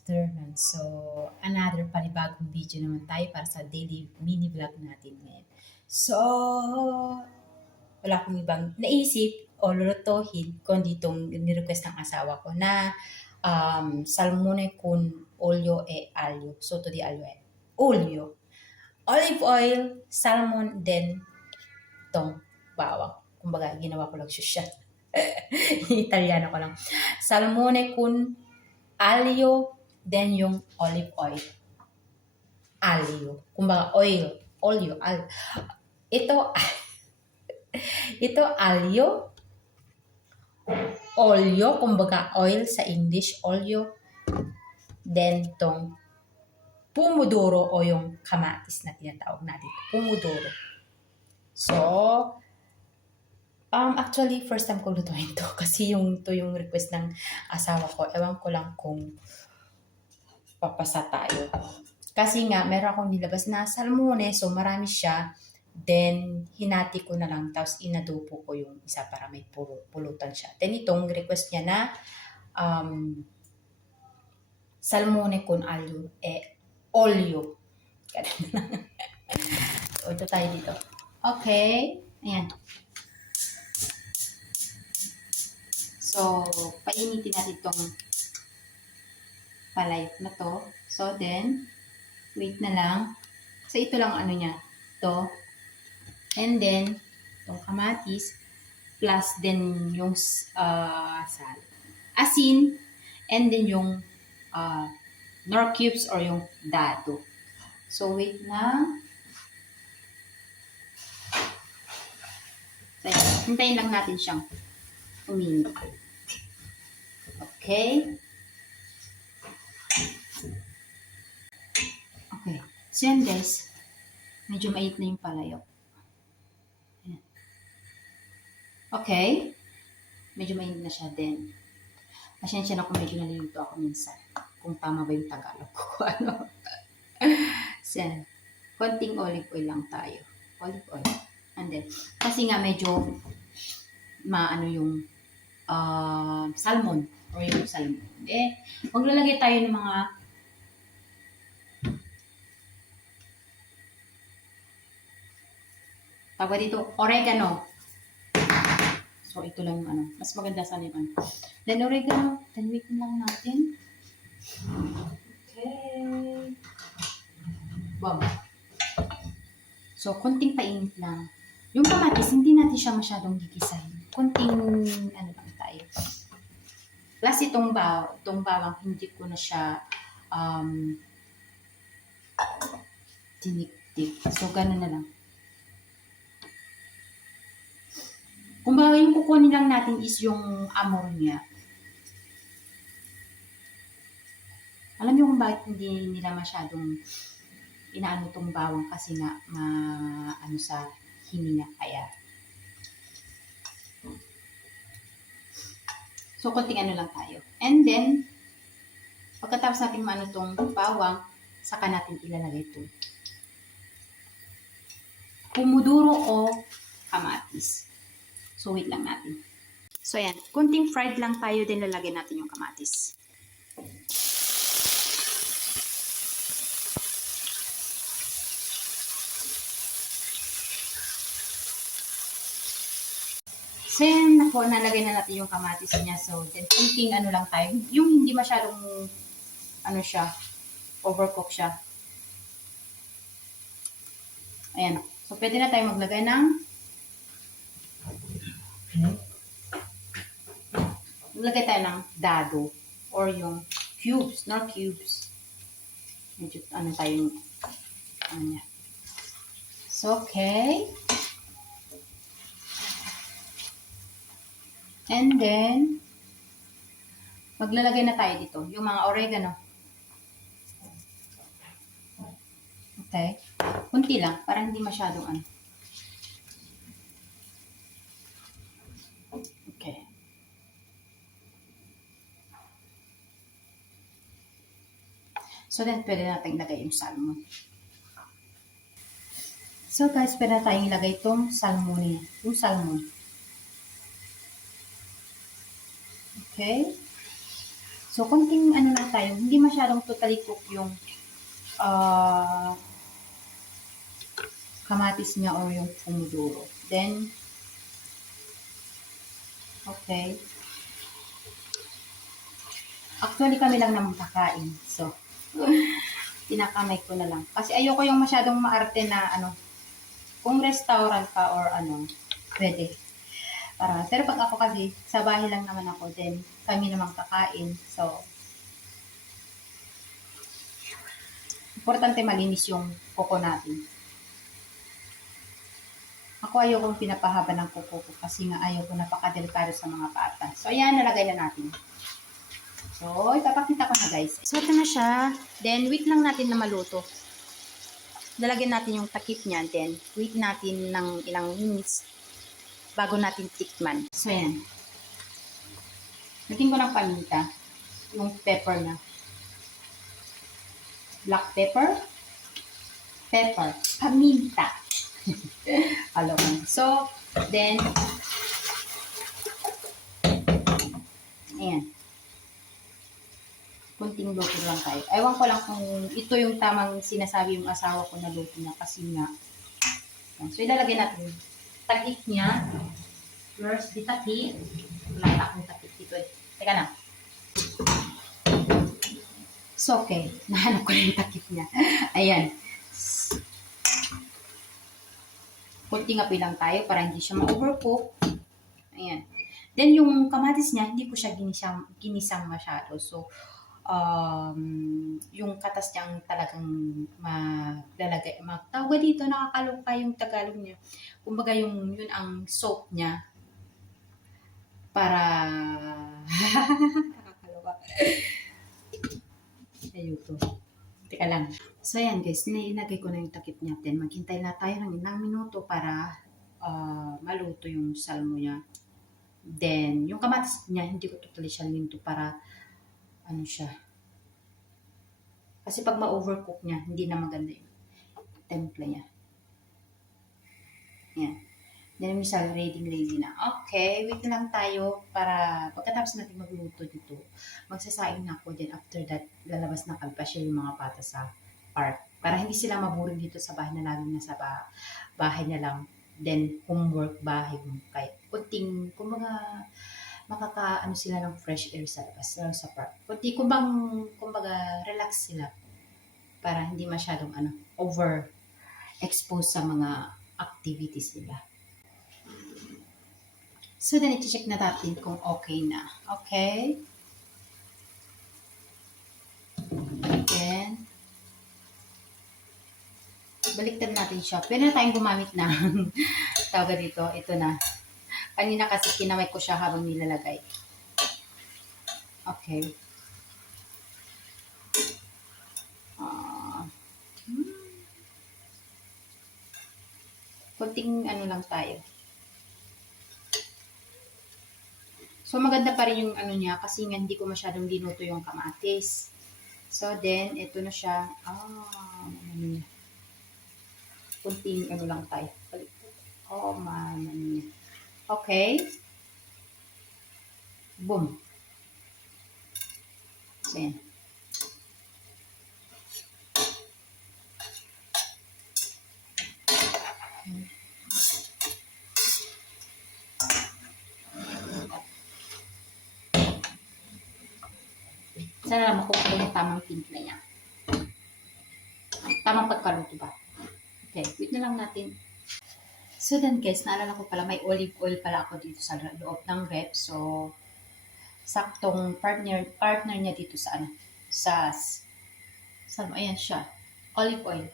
afternoon. So, another panibagong video naman tayo para sa daily mini vlog natin ngayon. So, wala akong ibang naisip o lulutuhin kundi itong nirequest ng asawa ko na um, salmone con olio e aglio. Soto di aglio e olio. Olive oil, salmon, then tong bawang. Kumbaga, ginawa ko lang siya. Italiano ko lang. Salmone con aglio, then yung olive oil. Aglio. Kumbaga, oil. Olio. Al ito, ito aglio. Olio. Kumbaga, oil sa English. Olio. Then, tong pumudoro o yung kamatis na tinatawag natin. Pumudoro. So, um, actually, first time ko lutuin to kasi yung to yung request ng asawa ko. Ewan ko lang kung papasa tayo. Kasi nga, meron akong nilabas na salmone, so marami siya. Then, hinati ko na lang, tapos inadobo ko yung isa para may pulutan siya. Then, itong request niya na um, salmone con aglio e olio. So, ito tayo dito. Okay. Ayan. So, painitin natin itong palayok na to. So, then, wait na lang. So, ito lang ano niya. To. And then, itong kamatis. Plus, then, yung uh, sal. Asin. And then, yung uh, nor cubes or yung dado. So, wait na. Hintayin lang natin siyang uminit. Okay. Okay. So, yan guys. Medyo mait na yung palayok. Ayan. Okay. Medyo mainit na siya din. Pasensya na kung medyo nalilito ako minsan. Kung tama ba yung Tagalog ko. ano. so. Konting olive oil lang tayo. Olive oil. And then, kasi nga medyo maano yung uh, salmon or yung salmon. Eh, maglalagay tayo ng mga tawag dito, oregano. So, ito lang yung ano. Mas maganda sa yung. Then, oregano. Then, wait lang natin. Okay. Wow. So, konting painit lang. Yung kamatis, hindi natin siya masyadong gigisahin. Konting, ano lang tayo. Plus, itong, baw, itong bawang, hindi ko na siya um, tiniktik. So, ganun na lang. Kung baga yung kukunin lang natin is yung amor niya. Alam niyo kung bakit hindi nila masyadong inaano tong bawang kasi nga ma, ano sa hininga. Kaya. So, konting ano lang tayo. And then, pagkatapos natin maano tong bawang, saka natin ilalagay ito. Pumuduro o kamatis. So, wait lang natin. So, ayan. Kunting fried lang tayo, din lalagay natin yung kamatis. Yan, ako, nalagay na natin yung kamatis niya. So, then, kunting ano lang tayo. Yung hindi masyadong, ano siya, overcook siya. Ayan. So, pwede na tayo maglagay ng Maglagay tayo ng dado or yung cubes, not cubes. Medyo, ano tayo yung, ano niya. So, okay. And then, maglalagay na tayo dito, yung mga oregano. Okay. Kunti lang, para hindi masyadong ano. Okay. So then, pwede natin ilagay yung salmon. So guys, pwede na tayong ilagay itong salmon niya. Yung salmon. Okay. So, konting ano lang tayo, hindi masyadong totally cook yung ah kamatis niya or yung pomodoro. Then, okay. Actually, kami lang naman kakain. So, tinakamay ko na lang. Kasi ayoko yung masyadong maarte na ano, kung restaurant ka or ano, pwede. Para, pero pag ako kasi, sa bahay lang naman ako, then kami naman kakain. So, importante malinis yung kuko natin. Ako ayokong pinapahaba ng kuko ko kasi nga ayoko napakadelikado sa mga bata. So, ayan, nalagay na natin. So, ipapakita ko na guys. So, ito na siya. Then, wait lang natin na maluto. Lalagyan natin yung takip niya. Then, wait natin ng ilang minutes bago natin tikman. So, yan. Lagyan ko ng paminta. Yung pepper na. Black pepper. Pepper. Paminta. Alam. So, then, ayan. Kunting luto lang tayo. Ewan ko lang kung ito yung tamang sinasabi yung asawa ko na luto niya kasi nga. So, ilalagay natin takip niya. First, di takip. Wala pa akong dito eh. Teka na. So, okay. Nahanap ko na yung takip niya. Ayan. Kunting api lang tayo para hindi siya ma-overcook. Ayan. Then, yung kamatis niya, hindi ko siya ginisang, ginisang masyado. So, um, yung katas niyang talagang maglalagay, magtawag dito, nakakaloka yung Tagalog niya. Kumbaga yung, yun ang soap niya para nakakaloka. Ayun to. Teka lang. So, ayan guys, nailagay ko na yung takip niya. Then, maghintay na tayo ng ilang minuto para ah, maluto yung salmo niya. Then, yung kamatis niya, hindi ko totally siya linto para ano siya. Kasi pag ma-overcook niya, hindi na maganda yung templa niya. Yan. Then, misal, ready ready na. Okay, wait lang tayo para pagkatapos natin magluto dito, magsasaing na ako. Then, after that, lalabas na kalpasya yung mga pata sa park. Para hindi sila maburing dito sa bahay na laging nasa ba- bahay na lang. Then, homework, bahay. Kaya, kunting, kumbaga, makaka, ano sila ng fresh air sa labas, lalo sa park. Kunti, kumbang, kumbaga, relax sila. Para hindi masyadong, ano, over expose sa mga activities nila. So, then, iti-check na natin kung okay na. Okay? Then, baliktad natin siya. Pwede na tayong gumamit ng tawag dito. Ito na. Kanina kasi kinamay ko siya habang nilalagay. Okay. Ah. hmm. Ano lang tayo. So, maganda pa rin yung ano niya kasi nga hindi ko masyadong dinuto yung kamatis. So, then, ito na siya. Ah, ano niya. Kunting ano lang tayo. Oh, man. Ano niya. Okay. Boom. So. Sana lang makuha ko yung tamang timpla niya. Tamang pagkaluto ba? Okay, wait na lang natin. So then guys, naalala ko pala, may olive oil pala ako dito sa loob ng rep. So, saktong partner partner niya dito sa ano, sa, sa ayan siya, olive oil.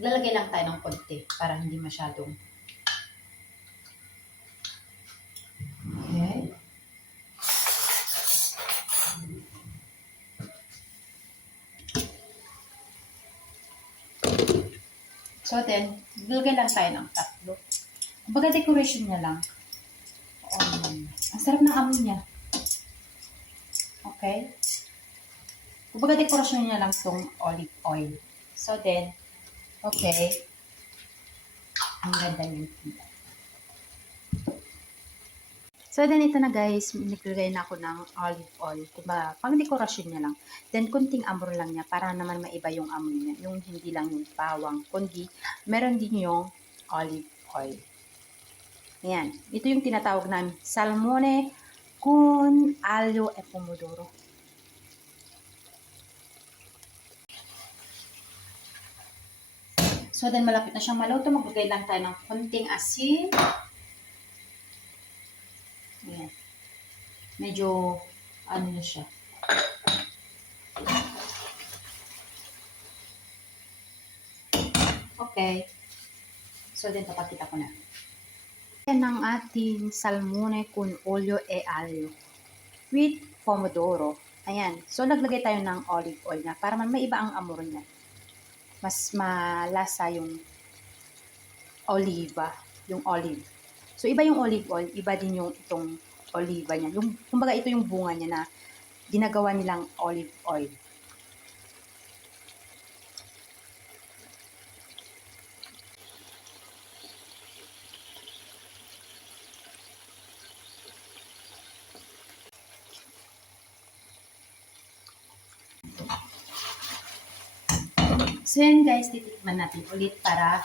Lalagay lang tayo ng konti para hindi masyadong So then, lagay lang tayo ng tatlo. Kumbaga decoration niya lang. Um, ang sarap ng amoy niya. Okay? Kumbaga decoration niya lang tong olive oil. So then, okay. Ang ganda yung. So then ito na guys, naglagay na ako ng olive oil. Kumbaga, pang dekorasyon niya lang. Then, kunting amor lang niya para naman maiba yung amoy niya. Yung hindi lang yung bawang, kundi meron din yung olive oil. Ayan. Ito yung tinatawag namin salmone con aglio e pomodoro. So, then malapit na siyang maluto. Maglagay lang tayo ng konting asin. Ayan. Medyo, ano na siya. Okay. So, then papakita ko na. Yan ang ating salmone con olio e aglio with pomodoro. Ayan. So, naglagay tayo ng olive oil na para man maiba ang amor niya. Mas malasa yung oliva, yung olive. So, iba yung olive oil, iba din yung itong oliva niya. Yung, kumbaga, ito yung bunga niya na ginagawa nilang olive oil. So yan guys, titikman natin ulit para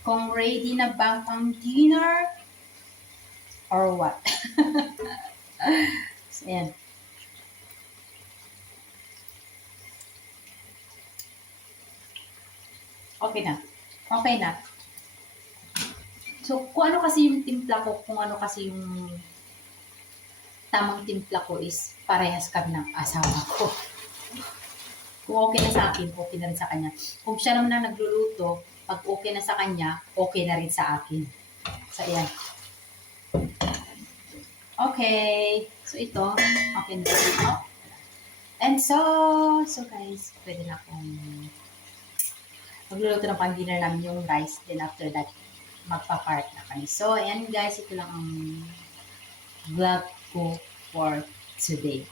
kung ready na ba pang dinner or what. so yan. Okay na. Okay na. So, kung ano kasi yung timpla ko, kung ano kasi yung tamang timpla ko is parehas kami ng asawa ko. Kung okay na sa akin, okay na rin sa kanya. Kung siya naman na nagluluto, pag okay na sa kanya, okay na rin sa akin. So, ayan. Okay. So, ito. Okay na ito. And so, so guys, pwede na akong magluluto ng pang dinner namin yung rice. Then after that, magpa-part na kami. So, ayan guys, ito lang ang vlog ko for today.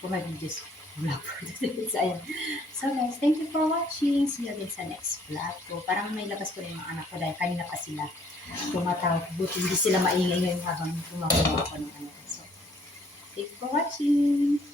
For my videos vlog for today. So, ayan. So, guys, thank you for watching. See you again sa next vlog ko. Parang may labas ko na yung anak ko dahil kanina pa sila tumatawag. Buti hindi sila maingay ngayon habang gumagawa ako ng ano. So, thank you for watching.